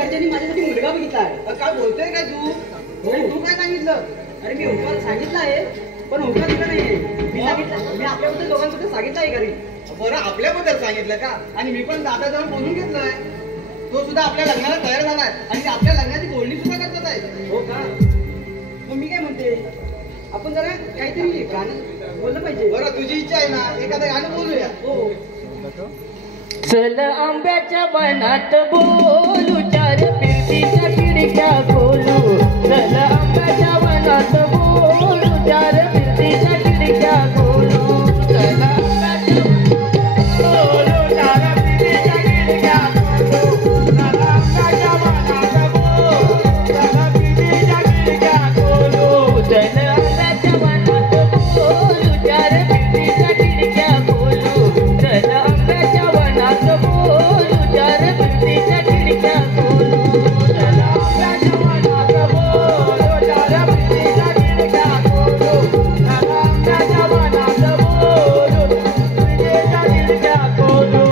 घरच्यांनी माझ्यासाठी मुलगा बघितला आहे. काय बोलतोय काय तू? तू काय सांगितलं? अरे मी होकार सांगितलं आहे, पण होकार दिला नाहीये. मी आपल्याबद्दल दोघांसुद्धा सांगितलं आहे घरी. बरं, आपल्याबद्दल सांगितलं का? आणि मी पण दादा जाऊन बोलून घेतलंय. तो सुद्धा आपल्या लग्नाला तयार झालाय आणि आपल्या लग्नाची बोलणी सुद्धा करतात आहे. हो का? मग मी काय म्हणते, आपण जरा काहीतरी गाणं बोललं पाहिजे. बरं, तुझी इच्छा आहे ना, एखादं गाणं बोलूया. हो. चल आंब्याच्या वनात बोलू, चार फिरतीच्या खिडक्या खोलू. चल आंब्याच्या वनात बोलू, चार फिरतीच्या खिडक्या खोलू. चल आंब्याच्या बोलू, चार फिरतीच्या खिडक्या खोलू. चल आंब्याच्या वनात बोलू, चार फिरतीच्या खिडक्या खोलू. चल आंब्याच्या वनात बोलू, चार फिरतीच्या खिडक्या खोलू. चल आंब्याच्या वनात बोलू, चार फिरतीच्या खिडक्या खोलू. चल आंब्याच्या वनात बोलू, चार फिरतीच्या खिडक्या खोलू. चल आंब्याच्या वनात बोलू, फिरतीच्या खिडक्या खोलू.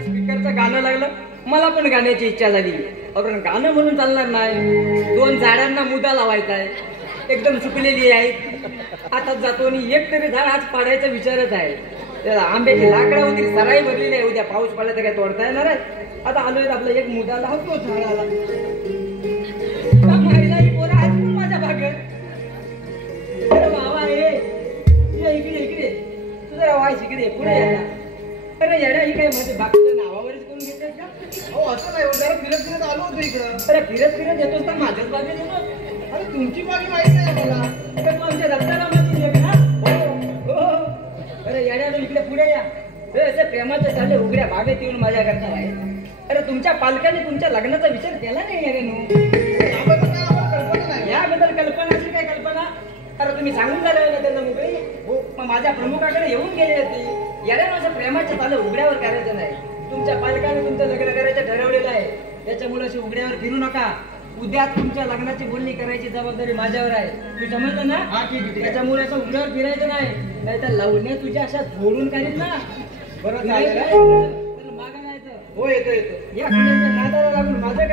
स्पीकरचं गाणं लागलं, मला पण गाण्याची इच्छा झाली. पण गाणं म्हणून चालणार नाही. 2 झाडांना मुदा लावायचा आहे, एकदम सुकलेली आहे. आता जातो आणि एक तरी झाड आज पाडायचा विचारच आहे. त्याला आंब्याची लाकडं होती, सराई भरलेली आहे. उद्या पाऊस पडला तर काय तोडता येणार आहे. आता आलोय आपला एक मुदा लावतो झाडाला. महिलाही पोरं आहेत पण माझ्या भागात. अरे बाबा इकडे इकडे तू जरा वाईस इकडे पुढे यायला. अरे येड्या, ही काय म्हणजे बाकीच्या नावावरच करून घेतेस का? हो, असं नाही, जरा फिरत फिरत आलो होतो इकडं. अरे फिरत फिरत येतोस तर माझ्याच बागेत येतो. अरे तुमची बागी माहिती नाही मला. तर तू आमच्या रक्तारामाची लेक ना? हो. अरे येड्या, तू इकडे पुढे या. असे प्रेमाचे झाले उघड्या बागेत येऊन माझ्या करता आहे. अरे तुमच्या पालकांनी तुमच्या लग्नाचा विचार केला नाही अरे नो. याबद्दल काय आम्हाला कल्पना नाही. याबद्दल कल्पना अशी काय कल्पना? अरे तुम्ही सांगून झालं ना त्यांना मोकळी. हो, मग माझ्या प्रमुखाकडे येऊन गेली होती. याला माझ्या प्रेमाचे चालू उघड्यावर करायचं नाही. तुमच्या पालकाने तुमचं लग्न करायचं ठरवलेलं आहे. त्याच्यामुळे अशी उघड्यावर फिरू नका. उद्या तुमच्या लग्नाची बोलणी करायची जबाबदारी माझ्यावर आहे. तू समजलं ना? हा, ठीक आहे. त्याच्यामुळे असं उघड्यावर फिरायचं नाही. नाही तर लवणे तुझ्या अशा जोडून काढीत ना. बरं नाही चालेल. तर मागं जायचं. हो, येतो. या तुझ्या नादाला लागून माझं काय?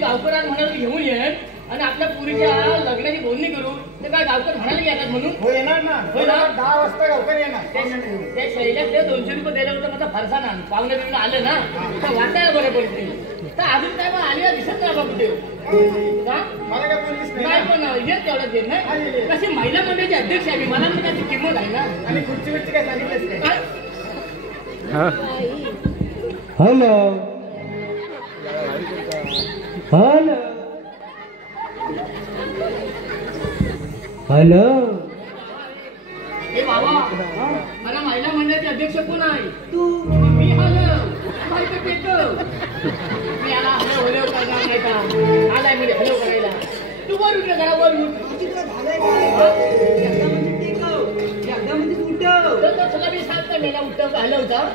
गावकरात म्हणाल घेऊन येईल आणि आपल्या पुरीच्या लग्नाची बोलणी करू. ते काय गावकर म्हणाले येतात म्हणून? हो, येणार ना. हो ना? 10 वाजता गावकर येणार. त्या शैल्यात ते 200 रुपये द्यायला होतं. माझा फरसा ना पाहुणे बिवणे आलं ना तर वाटायला बरं पडते. तर अजून काय मग आली दिसत नाही बाबा कुठे का? मला काय बोललीस नाही पण येत तेवढ्यात देत नाही. कशी महिला मंडळाची अध्यक्ष आहे मी, मला म्हणजे त्याची किंमत आहे ना. आणि खुर्ची बिर्ची काय सांगितलंस काय? Hello hello hello. हे बाबा, मला महिला मंडळाचे अध्यक्ष कोण आहे? तू. मी हॅलो माहिती पेटो. मी याला हॅलो हॅलो करणार नाही का? आलाय म्हणजे हॅलो करायला. तू वर उठ जरा, वर उठ. झालंय काय? एकदा म्हणजे टेकव, एकदा म्हणजे उठव. तर तुला मी सांगतो मेला उठव हॅलो होता.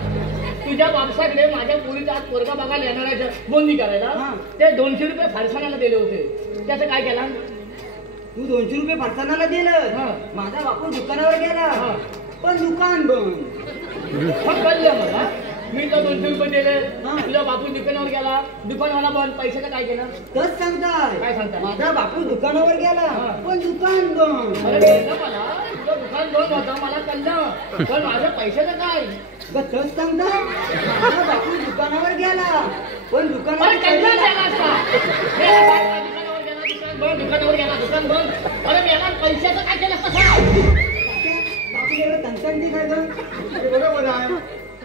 तुझ्या बापसाकडे माझ्या पोरीचा आज पोरगा बघायला येणार आहे बोलणी करायला. ते 200 रुपये फारसानाला दिले होते. त्याचं काय केला? तू 200 रुपये फरसाणाला दिलं. माझा बापू दुकानावर गेला, पण दुकान बंद. कळलं मला. मी तर 200 रुपये दिले. तुझा बापू दुकानावर गेला, दुकानवाला बंद. पैशाचं काय केलं? तच सांगताय. काय सांगताय? माझा बापू दुकानावर गेला, पण दुकान बंद. अरे कळलं मला, तुझं दुकान बंद होता मला कळलं, पण माझं पैशाचं काय? तच सांगताय. माझा बापू दुकानावर गेला, पण दुकानावर दुकानावर गेला दुकान बंद. अरे मेला पैशाचं काय केलं कसं? बापू गेला तंतंती काय गं? बरोबर आहे.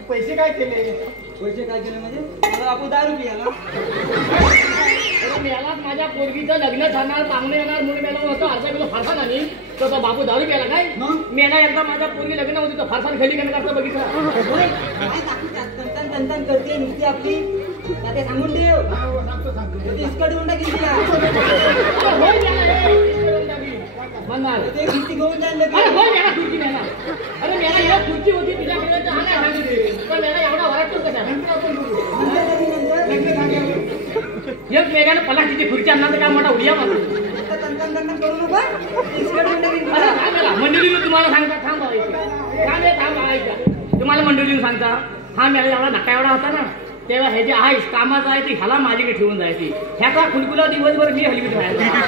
पैसे काय केले? पैसे काय केले म्हणजे? मला बापू दारू पियाला. अरे मेलाच माझ्या पोरगीचं लग्न झाणार, पाहुणे येणार म्हणून मेला होतं. 1/2 किलो फारसान आणि तो बापू दारू प्याला काय? मेला एकदा माझ्या पोरगी लग्न होती तर फारसान खाली करत असतं बघितलं. काय काकू तंतन तंतन करते नुसती आपली. ते सांगून ठेव. सांगतो. इसकडे उंडा किती म्हणणार ते किती घेऊन जाईल अरे होय मेला खुर्ची मेला अरे मेला एक खुर्ची होती तुझ्याकडे तर आणायला सांगितली पण मेला एवढा वराटतो कसा एक मेघाने पलाशीची खुर्ची आणणार तर काय मोठा उड्या मारतो करू नका अरे काय मेला मंडळीनं तुम्हाला सांगता थांब ऐका तुम्हाला मंडळीनं सांगता हा मेला एवढा नका एवढा होता ना तेव्हा हे जे आहेस कामाचं आहे ते ह्याला माझ्याकडे ठेवून जायची ह्याचा खुलकुला दिवसभर मी हलवीत राहायचा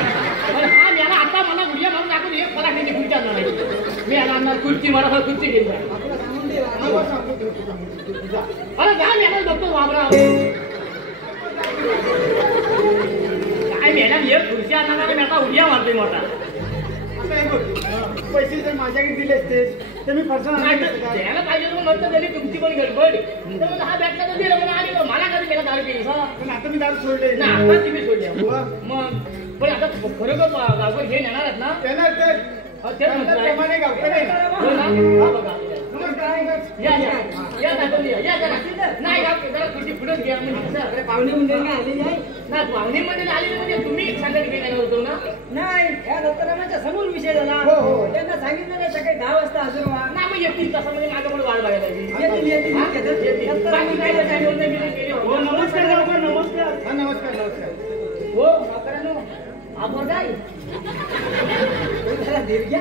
पण हा मेला आता मला उड्या मारून टाकून एक पलाशीची खुर्ची आणणार आहे मी याला आणणार खुर्ची मला खुर्ची घेऊन जाईल अरे काय मेला बघतो वाबरा काय मॅडम एक खुर्ची आणणार मी आता उड्या मारतोय मोठा पैसे जर माझ्याकडे दिले असते तर मी फरसा द्यायला पाहिजे तर म्हणतो तरी तुमची पण गडबड तर मग हा बॅग तर दिला म्हणून आणि मला कधी केला दारू पिली पण आता मी दारू सोडले ना आता तुम्ही सोडल्या मग पण आता खरोखर गावकर घेऊन येणार आहेत ना येणार तर तेच प्रमाणे गावकडे हो ना? हा बघा. या दाखवून या जरा नाही जरा खुर्ची पुढेच घ्या म्हणजे पाहुणे मंडळी काय आलेली आहे ना पाहुणे मध्ये आलेले म्हणजे तुम्ही सांगत गेला होतो ना नाही या दत्तरामाच्या समोर विषय झाला त्यांना सांगितलं नाही सकाळी 10 वाजता हजर व्हा नाही मग येतील तसं म्हणजे माझं पण वाढ बघायला नमस्कार गावकर नमस्कार नमस्कार नमस्कार हो नोकरांनो आपण काय त्याला देव घ्या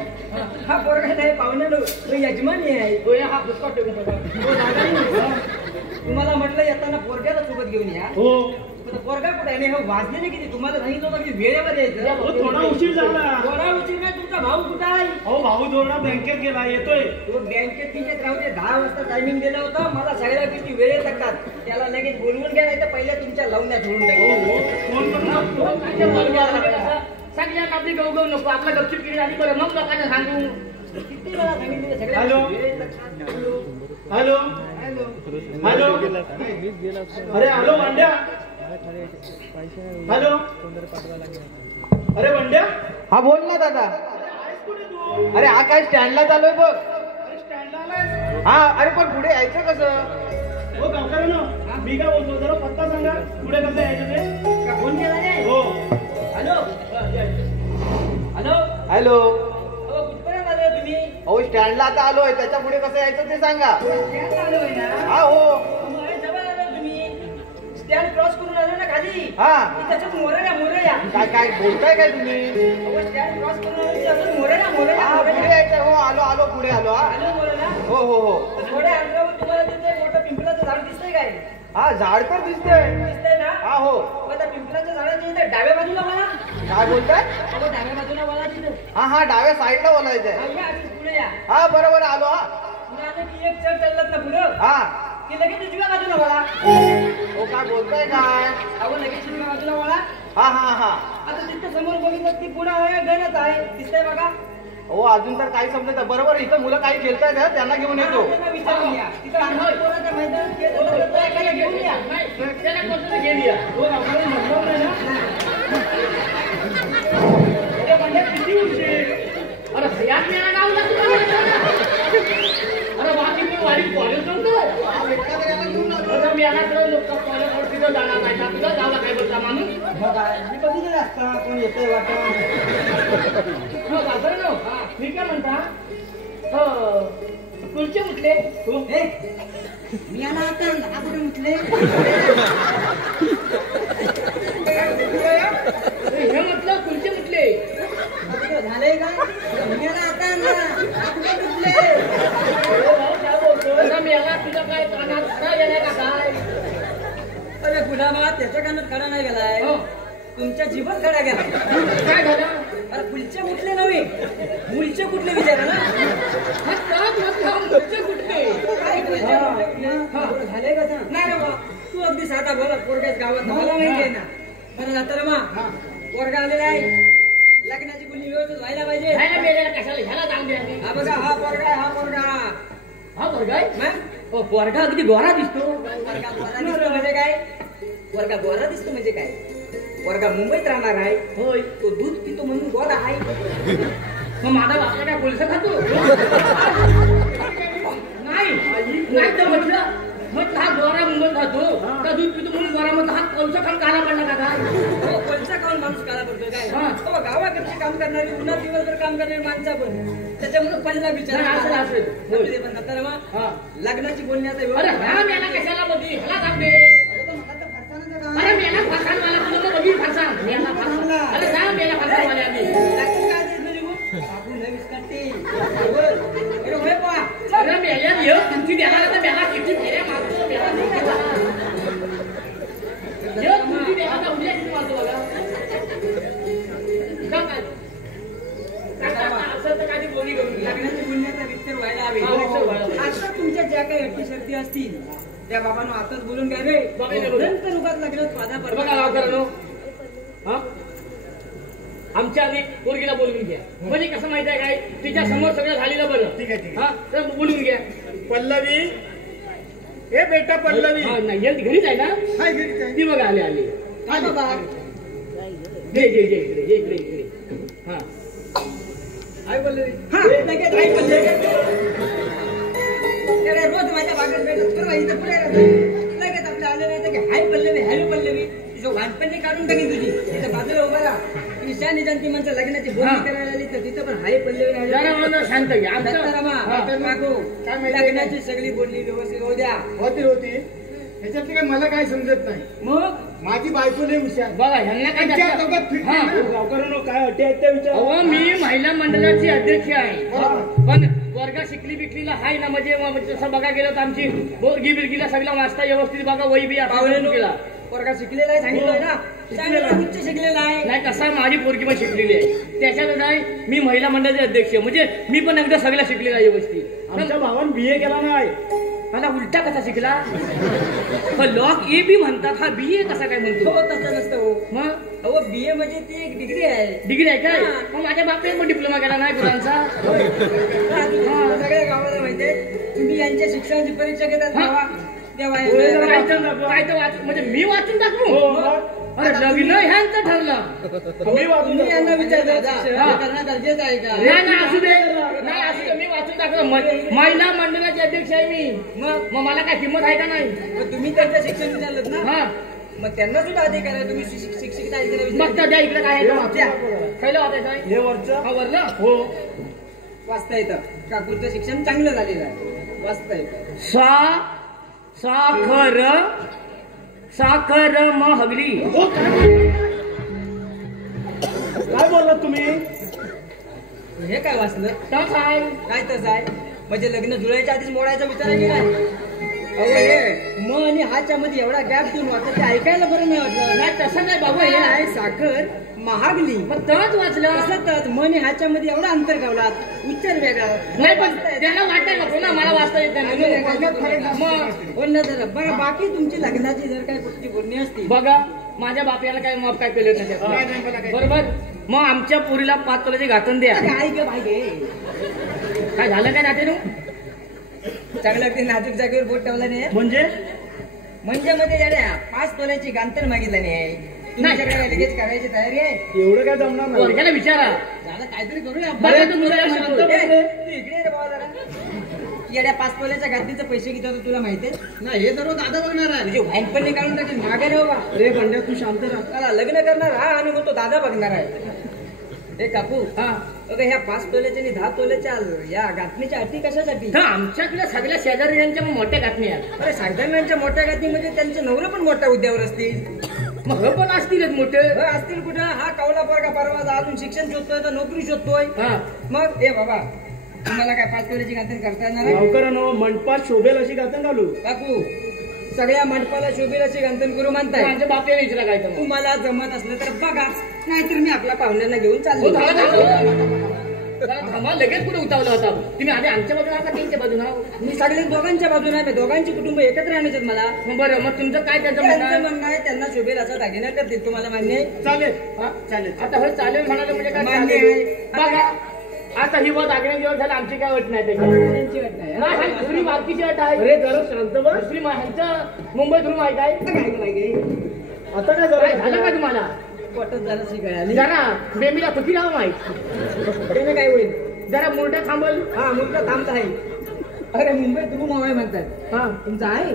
हा पोरगा नाही पाहुण्याला तो यजमानी आहे तो हा पुस्तक ठेवून सगळं तुम्हाला म्हटलं येताना पोरग्याला सोबत घेऊन या हो पोरगा कुठे आणि हे वाजले किती तुम्हाला सांगितलं होतं की वेळेवर यायचं थोडा उशीर झाला थोडा उशीर नाही तुमचा भाऊ कुठं आहे हो भाऊ थोडा बँकेत गेला येतोय तो बँकेत तिच्यात राहू दे 10 वाजता टायमिंग दिला होता मला सगळ्या गोष्टी वेळेत लागतात त्याला लगेच बोलवून घ्या नाही तर पहिल्या तुमच्या लावण्यात होऊन सगळ्यांना आपली गवगव नको आपला गपचूप केली आधी बरं मग लोकांना सांगू किती वेळा सांगितलं हॅलो. सगळ्या हॅलो हॅलो अरे हॅलो भांड्या हॅलो अरे बंड्या हा बोल ना दादा अरे हा काय स्टँडला चालूय बघ स्टँडला आलाय हा अरे पण पुढे यायचं कसं हो गावकऱ्यांनो मी काय बोलतो जरा पत्ता सांगा पुढे कसं यायचं ते का फोन केला रे हो हॅलो हॅलो हॅलो अहो कुठपर्यंत आले तुम्ही हो स्टँडला आता आलोय त्याच्या पुढे कसं यायचं ते सांगा स्टँड आलोय ना हा हो मग जवळ आलो तुम्ही स्टँड क्रॉस करून आलो ना खाली हा त्याच्यात मोरया काय काय बोलताय काय तुम्ही अहो स्टँड क्रॉस करून आलो त्याच्यात मोरया हा पुढे यायचं हो आलो आलो पुढे आलो हा आलो मोरया हो हो हो थोड्या अंतरावर तुम्हाला तिथे मोठं पिंपळाचं झाड दिसतंय काय हा झाड तर दिसतंय दिसतंय ना हा हो मग त्या पिंपळाच्या झाडाच्या इथे डाव्या बाजूला मला काय बोलताय अहो डाव्या बाजूला मला तिथे हा हा डाव्या साईडला बोलायचंय या आधीच पुढे या हा बरोबर आलो हा पुढे आलं की एक चढ चाललात ना पुढं हा की लगेच उजव्या बाजूला वळा हो काय बोलताय काय अहो लगेच उजव्या बाजूला वळा हा हा हा आता तिथे समोर बघितलं ती पुढं आहे गणत आहे दिसतंय बघा हो अजून तर काही समजत बरोबर इथं मुलं काही खेळतायत ना त्यांना घेऊन येतो त्यांना विचारून या तिथं आणखी पोराच्या मैदानात खेळ होतं तर त्या एकाला घेऊन या नाही त्याला कोणतं घेऊन या हो गावकऱ्यांनी म्हटलं नाही ना अरे म्हणजे किती उशीर अरे यात मेळा लावला अरे बाकी मी वाढी कॉलेज नव्हतं अरे मी याला तर लोक कॉलेजवर तिथं जाणार नाही का तुझं जावला काय बोलता माणूस मग काय मी बघितलं असता कोण येतंय वाटतं हो बाजार नो मी काय म्हणता हो तुळचे उठले तू हे मी आला आता हा कुठे म्हटले हे म्हटलं तुळचे उठले झालंय का मी आला आता हा कुठे म्हटले काय बोलतो मी याला तुझा काय कानात खरा गेलाय का काय अरे गुलाबा त्याच्या कानात खडा नाही गेलाय हो. तुमच्या जीवन खडा गेलाय काय झालं अरे पुलचे कुठले नव्हे मुलचे कुठले विचारा ना तुळचे कुठले काय पुलचे कुठले? हा, झालंय का सांग? नाही रे बा तू अगदी साधा बोला पोरग्याच गावात मला माहिती आहे ना बरं जातं रे मा पोरगा आलेला आहे लग्नाची बोलणी व्यवस्थित व्हायला पाहिजे ह्याला मेलेला कशाला ह्याला जाऊन द्या हा बघा हा पोरगा आहे हा पोरगा हा बरगाय मग? हो पोरगा अगदी गोरा दिसतो पोरगा गोरा दिसतो म्हणजे काय पोरगा गोरा दिसतो म्हणजे काय पोरगा मुंबईत राहणार आहे होय तो दूध पितो म्हणून गोरा आहे मग माझा बापला काय कोळसा खातो नाही नाही तर म्हटलं मग हा गोरा मुंबईत राहतो का दूध पितो म्हणून गोरा म्हणतो हा कोणचा काम काला पडला का काय हो, कोणचा काऊन माणूस काळा पडतोय काय हा. हो, गावाकडचे काम करणारी उन्हात दिवसभर काम करणारी माणसं पण त्याच्यामुळे पहिला विचार नाही, असं असेल. आपले ते पण आता ना मग हा. लग्नाची बोलण्याचा अरे व्यवस्था ह्या मेला कशाला मध्ये ह्याला सांगते मला तर फरसाणाचं काम. अरे मेला फरसान मला तुला बघी फरसान मेला फरसान अरे जा मेला फरसान वाले आम्ही लागतं काय ते तुझी मग? आपण लय विस्कटते. बरोबर. अरे होय बुवा. अरे मेल्यात ये तुमची द्याला तर मेला किती फेऱ्या मारतो मेला नाही गेला. ये तुमची द्याला तर उद्या किती मारतो बघा जा काय असं तर काही बोली करून घ्या. लग्नाची बोलण्याचा विचार व्हायला हवे हा, विचार व्हायला हवे. आता तुमच्या ज्या काही अटी शर्ती असतील त्या बाबांनो आताच बोलून घ्या रे बाबांनी बोलून. नंतर उगाच लग्नात वादा बघा गावकऱ्यांनो हा आमच्या आधी पोरगीला बोलवून घ्या म्हणजे कसं माहिती आहे काय तिच्या समोर सगळं झालेलं बरं ठीक आहे, ठीक हा तर बोलून घ्या पल्लवी ए बेटा पल्लवी हा नाही ये घरीच आहे ना हाय घरीच आहे. ती बघा आले आले हा बाबा ये ये ये इकडे ये इकडे इकडे हा हाय पल्लवी हा लगेच आई पण लगेच. अरे रोज माझ्या बागेत भेटत परवा इथं पुढे राहतो लगेच आपलं आलं नाही तर काय हाय पल्लवी हॅलो पल्लवी तिचं वानपणी काढून टाकेल तुझी तिथं बाजूला उभा राहा ईशा निजान ती माणसं लग्नाची बोलणी हा. करायला आली तर तिथं पण हाय पल्लवी नाही जरा मला शांत घ्या हा. काय माहिती आहे? लग्नाची सगळी बोलणी व्यवस्थित होऊ द्या होती ह्याच्यातली काय मला काय समजत नाही मग माझी बायको लय हुशार बघा ह्यांना काय त्यांच्या जास्त- दोघात फिरते हा. ना. गावकऱ्यांनो काय अटी आहेत त्या विचार अहो मी महिला मंडळाची अध्यक्ष आहे हा. पण वर्गा शिकली बिकलीला हाय ना म्हणजे तसं बघा गेलं तर आमची बोरगी बिरगीला सगळं वाचता व्यवस्थित बघा वही बी पाहुणे केला वर्गात शिकलेला आहे सांगितलंय ना चांगला उच्च शिकलेला आहे नाही कसं आहे, माझी पोरगी पण शिकलेली आहे त्याच्यात नाही मी महिला मंडळाचे अध्यक्ष म्हणजे मी पण एकदा सगळं शिकलेला आहे व्यवस्थित आमच्या भावान BA केला नाही मला उलटा कसा शिकला लॉक ए बी म्हणतात हा बी ए कसा काय म्हणतो हो तसं नसतं हो मग अहो बीए म्हणजे ती एक डिग्री आहे डिग्री आहे काय हा. मग माझ्या बापाने पण डिप्लोमा केला नाही गुरांचा सगळ्या गावाला माहितीये तुम्ही यांच्या शिक्षणाची परीक्षा घेतात हा. तेव्हा तेव्हा होय, हे- काय तर वाच म्हणजे मी वाचून टाकू हो, मग? अरे लग्न ह्यांचं ठरलं मी वाचून तुम्ही यांना विचारता हा. हे करणं गरजेचं आहे का नाही नाही, असू दे नाही असू दे मी वाचून टाकलं महिला मंडळाची अध्यक्ष आहे मी मग मला काय किंमत आहे का नाही मग तुम्ही त्यांचं शिक्षण विचारलं ना हा मग त्यांना सुद्धा अधिकार आहे तुम्ही शिक्षित आहे का मग तर द्या इकडे काय आहे तो? द्या. खायला वाचायचं आहे हे वरचं हा वरलं हो वाचता येतं काकूचं शिक्षण चांगलं झालेलं आहे वाचता येतं साखर साखर महगली हो, काय बोललात तुम्ही हे काय वाचलं तस आहे काय तसं आहे म्हणजे लग्न जुळायच्या आधीच मोडायचा विचार आहे की काय अहो हे म आणि हाच्या मध्ये एवढा गॅप देऊन वाटतं ते ऐकायला बरं नाही वाटलं नाही तसं नाही बाबा बाबा हे आहे साखर महागली मग तच वाचलं असतच मन ह्याच्या मध्ये एवढा अंतर ठेवलात उच्चार वेगळा नाही पण त्यांना वाटायला नको ना मला वाचता येत नाही म्हणून. मग बोललं जरा बरं बाकी तुमची लग्नाची जर काही कुठली बोलणी असती बघा माझ्या बापयाला काय माफ काय केलं नाही नाही, नाही, मला त्याच्यात. काय- बरोबर मग आमच्या पोरीला 5 तोल्याची घातून द्या काय ग भाई गे काय झालं काय नाते चांगलं ते नाजूक जागेवर बोट ठेवला नाही म्हणजे म्हणजे मध्ये येड्या 5 तोल्याची गांतर मागितलं नाही तुमच्याकडे काय लगेच करायची तयारी आहे एवढं काय जमणार नाही वर्गाला विचारा झालं काहीतरी करूया बरं, तू मुलाला ए, शांत तू इकडे ये रे बाबा जरा. येड्या 5 तोल्याच्या गादीचे पैसे किती होते तुला माहितीये नाही हे सर्व दादा बघणार आहे तुझे वाईन पण काढून टाकेल मागे रे बाबा अरे बंड्या तू शांत राहा त्याला लग्न करणार हा आणि मग तो दादा बघणार आहे हे काकू हा अगं ह्या 5 तोल्याच्या आणि 10 तोल्याच्या या गाठणीच्या अटी कशासाठी तर आमच्याकडे सगळ्या शेजाऱ्यांच्या मोठ्या गाठणी आहेत अरे सागदानांच्या मोठ्या गाठणीमध्ये त्यांचे नवरे पण मोठ्या हुद्द्यावर असतील मग हे पण असतीलच मोठे हे असतील कुठं हा कावला पोरगा परवा अजून शिक्षण शोधतोय तर नोकरी शोधतोय हा मग ए बाबा तुम्हाला काय 5 तोल्याची गाठण करता येणार आहे गावकऱ्यांनो मंडपात शोभेल अशी गातं घालू काकू सगळ्या मंडपाला शोभेल अशी गांधन करू म्हणताय माझ्या बापयाला विचारा काय तर मग. तुम्हाला जमत असलं तर बघा नाहीतर मी आपल्या पाहुण्यांना घेऊन हो, चाललो थांबा, थांबा. जरा थांबा लगेच कुठे उतावला होता तुम्ही आधी आमच्या बाजूला का त्यांच्या बाजूला मी सगळे दोघांच्या बाजूने आहे दोघांची कुटुंब एकत्र आणायचे मला मग बरं मग तुमचं काय त्याचं म्हणणं त्यांचं आहे? म्हणणं आहे त्यांना शोभेल असा दागिना करतील तुम्हाला मान्य आहे चालेल हा? चालेल आता हे चालेल म्हणाले म्हणजे काय मान्य चालेल? आहे. बघा आता ही बात आगळ्या दिवस झाला आमची काय अट नाही त्याच्यात त्यांची वाट नाही, नाही, ही दुसरी बारकीची अट आहे अरे जरा शांत बस दुसरी ह्यांचं मुंबईत रूम आहे काय काय गं बाई गे? आता काय काय झालं जरा का तुम्हाला पोटात जरा शिकायला जरा बेमीला तुकी राहा माहित त्याने काय होईल जरा मुरट्या थांबल हा मुलगा थांबत आहे अरे मुंबईत रूम हवाय म्हणतात हा तुमचा आहे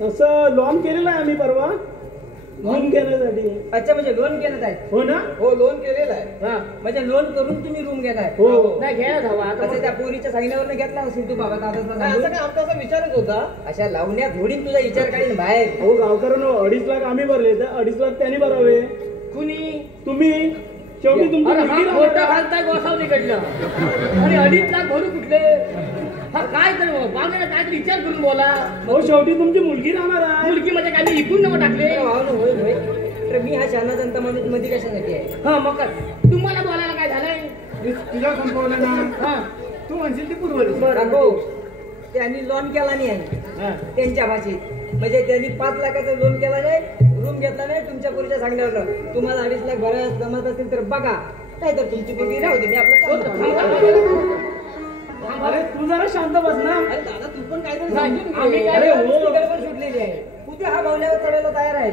तसं लॉन केलेलं आहे आम्ही परवा रूम घेण्यासाठी. अच्छा, म्हणजे लोन घेण्यात आहे. हो ना. हो लोन केलेलं आहे. हा, म्हणजे लोन करून तुम्ही रूम घेताय. हो. नाही घ्यायला हवा आता अच्छा, त्या पोरीच्या सांगण्यावर घेतला असेल तू बाबा दादाचा नाही, असं सांगून. काय आमचा असा विचारच होता. अशा लावण्या जोडीन तुझा विचार काढीन बाहेर. हो गावकऱ्यांनो 2.5 लाख आम्ही भरले तर 2.5 लाख त्यांनी भरावे. कुणी तुम्ही शेवटी तुमची अरे मुलगी हा राहणार खोटं आहे. घालताय गोसावलीकडलं आणि 2.5 लाख भरू कुठले? हा काय तर पाहुण्याला काय तरी विचार करून बोला. हो शेवटी तुमची मुलगी राहणार आहे. मुलगी म्हणजे काय मी इकून नको टाकले. अरे भावानो, होय होय. तर मी हा शहाणा जनता मध्ये कशासाठी आहे? हा मग काय? तुम्हाला बोलायला काय झालंय? तुला संपवलं ना. हा तू म्हणशील ती पूर्वज. राघो, त्यांनी लोन केला नाही आहे हा. त्यांच्या भाषेत. म्हणजे त्यांनी 5 लाखाचं लोन केला नाही, रूम घेतला नाही तुमच्या पोरीच्या सांगण्यावर. तुम्हाला 2.5 लाख भरायला जमत असेल तर बघा, नाही तर तुमची पोरगी राहू दे. मी आपलं काम करतो. अरे तू जरा शांत बस ना. अरे दादा, तू पण काहीतरी समजून घे. आम्ही काय- अरे हो, गडबड सुटलेली आहे. उद्या हा भावल्यावर चढायला तयार आहे.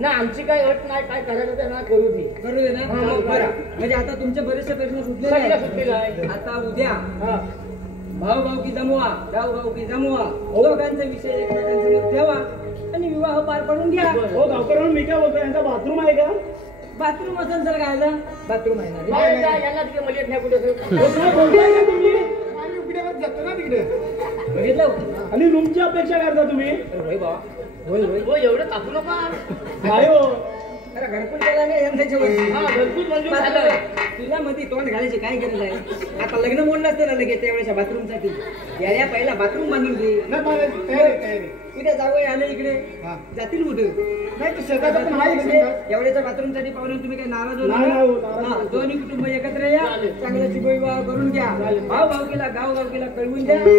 नाही आमची काही अट नाही, काय करायचं ते ना करू दे. करू दे ना. हा, बरं. म्हणजे आता तुमचे बरेचसे प्रश्न सुटलेले सगळं आहेत. सुटलेलं आहे. आता उद्या हा. भाऊ की जमवा, गाव की जमवा, दोघांचा विषय एकमेकांसमोर ठेवा आणि विवाह पार पडून घ्या. हो गावकऱ्यांनो मी काय बोलतो यांचा बाथरूम आहे का? बाथरूम असेल तर काय झालं? बाथरूम आहे ना रे. बाहेर जा, यांना तिकडे मजेत नाही कुठे असेल. हो, काय बोलताय का तुम्ही? जातो ना तिकडे. बघितलं? आणि रूमची अपेक्षा करता तुम्ही? अरे होय बाबा, होय होय. हो एवढं तापू नका. काय हो अरे घरकुल केला नाही यंदाच्या वर्षी. हा घरकुल मंजूर झालं. तुला मध्ये तोंड घालायची काय गरज आहे? आता लग्न मोडलं असतं ना लगेच त्यावेळेच्या बाथरूम साठी. याला पहिला बाथरूम बांधून दे. नाही बाळाजी, तयारी. उद्या जावं आलं इकडे हा. जातील कुठे? नाही तू शेताचं पण आहे इकडे. एवढ्याच्या बाथरूम साठी पाहून तुम्ही काही नाराज होऊ नाही, नका. नाही, नाराज हा, नाही. दोन्ही कुटुंब एकत्र या, चालेल. चांगला विवाह करून घ्या. भाऊ भावकीला गाव गावकीला कळवून द्या आणि